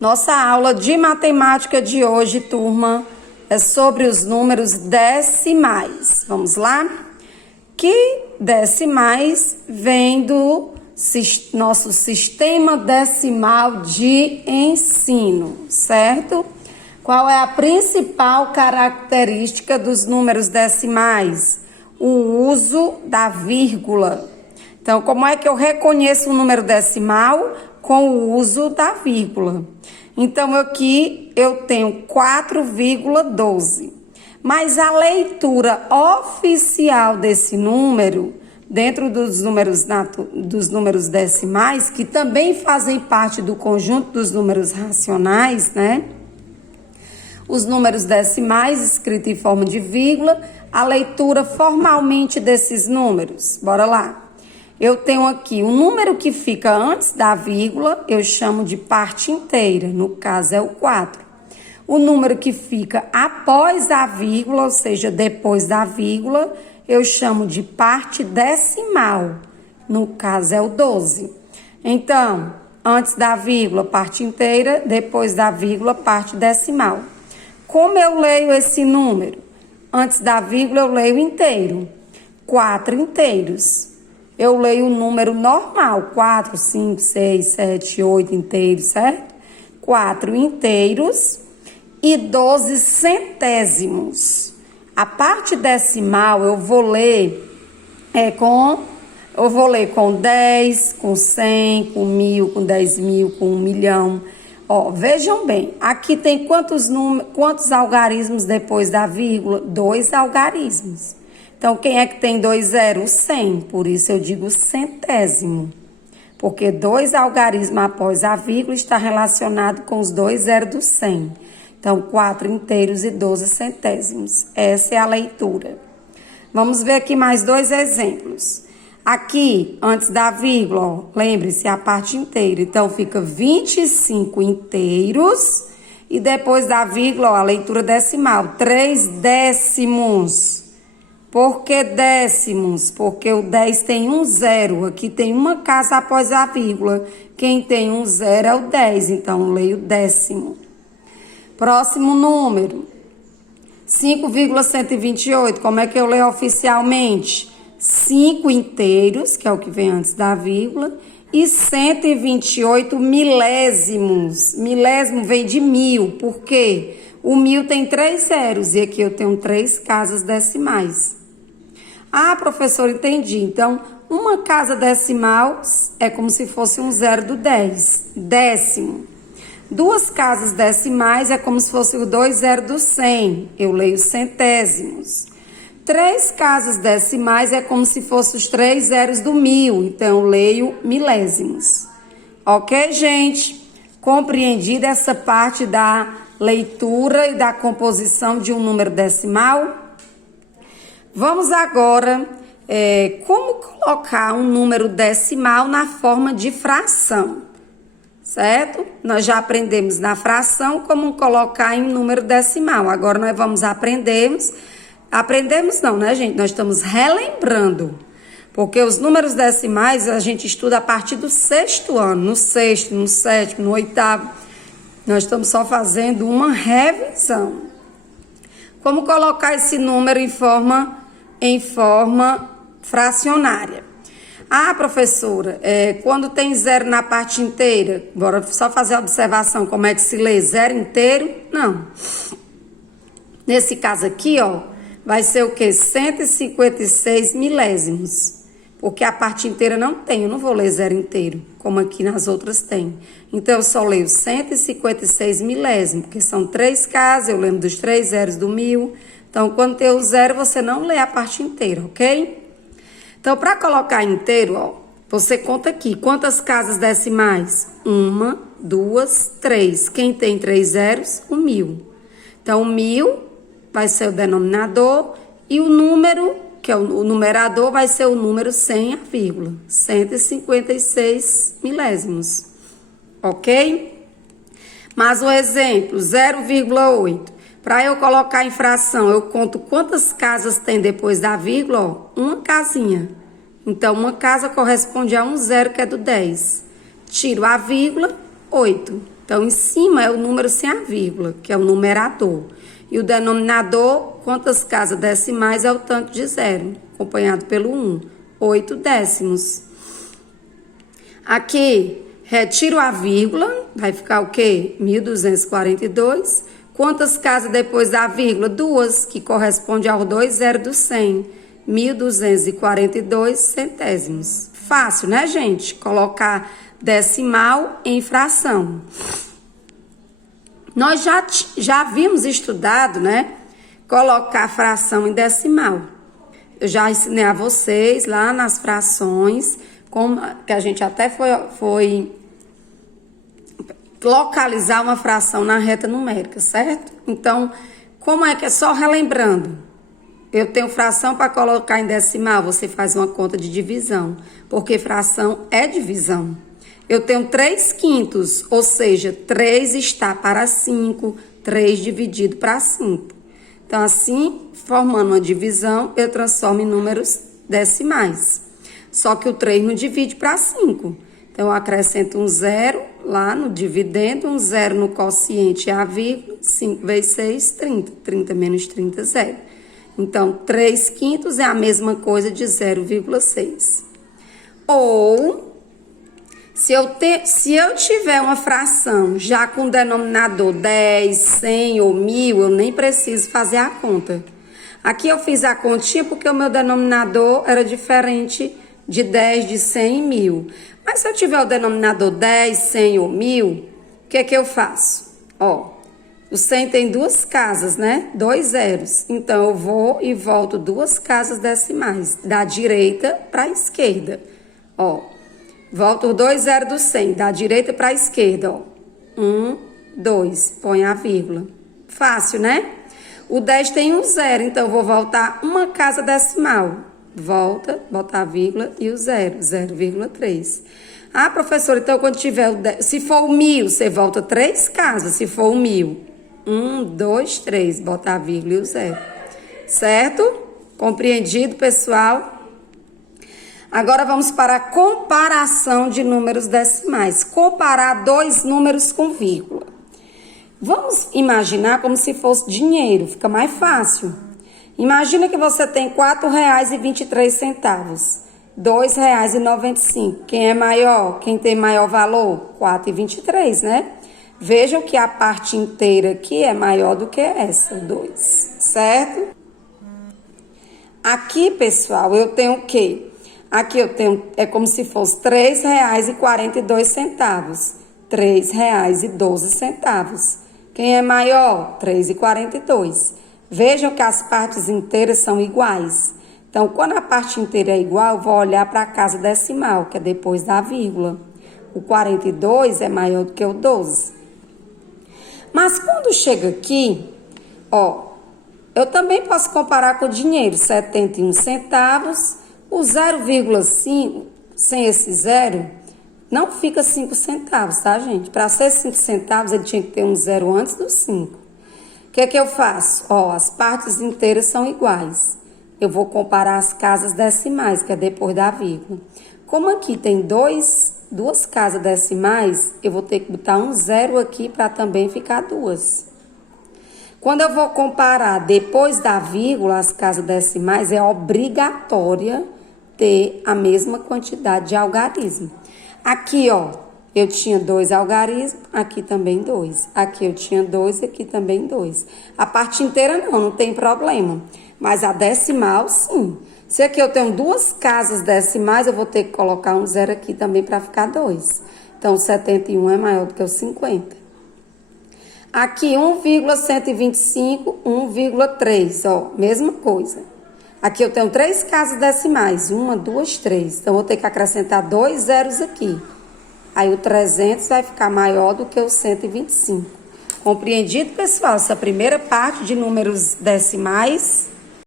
Nossa aula de matemática de hoje, turma, é sobre os números decimais. Vamos lá? Que decimais vem do nosso sistema decimal de ensino, certo? Qual é a principal característica dos números decimais? O uso da vírgula. Então, como é que eu reconheço um número decimal? Com o uso da vírgula. Então, aqui eu tenho 4,12. Mas a leitura oficial desse número, dentro dos números decimais, que também fazem parte do conjunto dos números racionais, né? Os números decimais escritos em forma de vírgula, a leitura formalmente desses números. Bora lá. Eu tenho aqui o número que fica antes da vírgula, eu chamo de parte inteira, no caso é o 4. O número que fica após a vírgula, ou seja, depois da vírgula, eu chamo de parte decimal, no caso é o 12. Então, antes da vírgula, parte inteira, depois da vírgula, parte decimal. Como eu leio esse número? Antes da vírgula, eu leio inteiro, 4 inteiros. Eu leio o número normal, 4, 5, 6, 7, 8 inteiros, certo? 4 inteiros e 12 centésimos. A parte decimal eu vou ler com 10, com 100, com 1000, com 10.000, com 1 milhão. Ó, vejam bem, aqui tem quantos algarismos depois da vírgula? 2 algarismos. Então, quem é que tem 2 zeros? 100, por isso eu digo centésimo. Porque 2 algarismos após a vírgula está relacionado com os 2 zeros do 100. Então, 4 inteiros e 12 centésimos. Essa é a leitura. Vamos ver aqui mais 2 exemplos. Aqui, antes da vírgula, lembre-se, a parte inteira. Então, fica 25 inteiros. E depois da vírgula, ó, a leitura decimal, 3 décimos. Por que décimos? Porque o 10 tem um zero. Aqui tem uma casa após a vírgula. Quem tem um zero é o 10, então eu leio décimo. Próximo número. 5,128. Como é que eu leio oficialmente? 5 inteiros, que é o que vem antes da vírgula, e 128 milésimos. Milésimo vem de 1000. Por quê? O 1000 tem 3 zeros e aqui eu tenho 3 casas decimais. Ah, professor, entendi. Então, uma casa decimal é como se fosse um zero do 10. Décimo. 2 casas decimais é como se fosse o 2 zero do 100. Eu leio centésimos. 3 casas decimais é como se fosse os 3 zeros do 1000. Então, eu leio milésimos. Ok, gente? Compreendida essa parte da leitura e da composição de um número decimal? Vamos agora, como colocar um número decimal na forma de fração, certo? Nós já aprendemos na fração como colocar em número decimal. Agora nós vamos aprendemos não, né, gente? Nós estamos relembrando, porque os números decimais a gente estuda a partir do 6º ano, no 6º, no 7º, no 8º. Nós estamos só fazendo uma revisão. Como colocar esse número em forma fracionária? Ah, professora, quando tem zero na parte inteira, bora só fazer a observação, como é que se lê? Zero inteiro? Não. Nesse caso aqui, ó, vai ser o quê? 156 milésimos. Porque a parte inteira não tem, eu não vou ler zero inteiro, como aqui nas outras tem. Então, eu só leio 156 milésimos, porque são 3 casas, eu lembro dos 3 zeros do 1000. Então, quando tem o zero, você não lê a parte inteira, ok? Então, para colocar inteiro, ó, você conta aqui, quantas casas decimais? 1, 2, 3. Quem tem 3 zeros? O 1000. Então, o 1000 vai ser o denominador e o número, que é o numerador, vai ser o número sem a vírgula, 156 milésimos, ok? Mas o exemplo, 0,8. Para eu colocar em fração, eu conto quantas casas tem depois da vírgula, ó, uma casinha. Então, uma casa corresponde a um zero, que é do 10. Tiro a vírgula, 8. Então, em cima é o número sem a vírgula, que é o numerador. E o denominador, quantas casas decimais é o tanto de zero, acompanhado pelo 1, 8 décimos. Aqui, retiro a vírgula, vai ficar o quê? 1.242. Quantas casas depois da vírgula? 2, que corresponde aos 2 zeros do 100. 1.242 centésimos. Fácil, né, gente? Colocar decimal em fração. Nós já havíamos estudado, né? Colocar fração em decimal. Eu já ensinei a vocês lá nas frações, como que a gente até foi localizar uma fração na reta numérica, certo? Então, como é que é? Só relembrando. Eu tenho fração para colocar em decimal, você faz uma conta de divisão, porque fração é divisão. Eu tenho 3/5, ou seja, 3 está para 5, 3 dividido para 5. Então, assim, formando uma divisão, eu transformo em números decimais. Só que o 3 não divide para 5. Então, eu acrescento um 0 lá no dividendo, um 0 no quociente e a vírgula, 5 vezes 6, 30. 30 menos 30, 0. Então, 3/5 é a mesma coisa de 0,6. Ou, se eu tiver uma fração já com denominador 10, 100 ou 1000, eu nem preciso fazer a conta. Aqui eu fiz a continha porque o meu denominador era diferente de 10, de 100 e 1000. Mas se eu tiver o denominador 10, 100 ou 1000, o que é que eu faço? Ó, o 100 tem 2 casas, né? 2 zeros. Então, eu vou e volto 2 casas decimais, da direita para a esquerda. Ó, volto os 2 zeros do 100, da direita para a esquerda, ó. 1, 2, põe a vírgula. Fácil, né? O 10 tem um 0, então eu vou voltar uma casa decimal. Volta, bota a vírgula e o 0, 0,3. Ah, professora, então quando tiver o 10, se for o 1000, você volta 3 casas, se for o 1000. 1, 2, 3, bota a vírgula e o 0. Certo? Compreendido, pessoal? Agora vamos para a comparação de números decimais. Comparar 2 números com vírgula. Vamos imaginar como se fosse dinheiro, fica mais fácil. Imagina que você tem R$ 4,23, R$ 2,95. Quem é maior? Quem tem maior valor? 4,23, né? Vejam que a parte inteira aqui é maior do que essa, 2, certo? Aqui, pessoal, eu tenho o quê? Aqui eu tenho, é como se fosse R$ 3,42, R$ 3,12. Quem é maior? 3,42. Vejam que as partes inteiras são iguais. Então, quando a parte inteira é igual, eu vou olhar para a casa decimal, que é depois da vírgula. O 42 é maior do que o 12. Mas quando chega aqui, ó, eu também posso comparar com o dinheiro, 71 centavos, o 0,5, sem esse zero, não fica 5 centavos, tá, gente? Para ser 5 centavos, ele tinha que ter um zero antes do 5. O que é que eu faço? Ó, as partes inteiras são iguais. Eu vou comparar as casas decimais, que é depois da vírgula. Como aqui tem 2 casas decimais, eu vou ter que botar um 0 aqui para também ficar 2. Quando eu vou comparar depois da vírgula as casas decimais, é obrigatória ter a mesma quantidade de algarismo. Aqui, ó, eu tinha 2 algarismos, aqui também 2. Aqui eu tinha 2, aqui também 2. A parte inteira não tem problema. Mas a decimal, sim. Se aqui eu tenho 2 casas decimais, eu vou ter que colocar um 0 aqui também para ficar 2. Então, 71 é maior do que o 50. Aqui, 1,125, 1,3, ó, mesma coisa. Aqui eu tenho 3 casas decimais, 1, 2, 3. Então, eu vou ter que acrescentar 2 zeros aqui. Aí, o 300 vai ficar maior do que o 125. Compreendido, pessoal? Essa primeira parte de números decimais.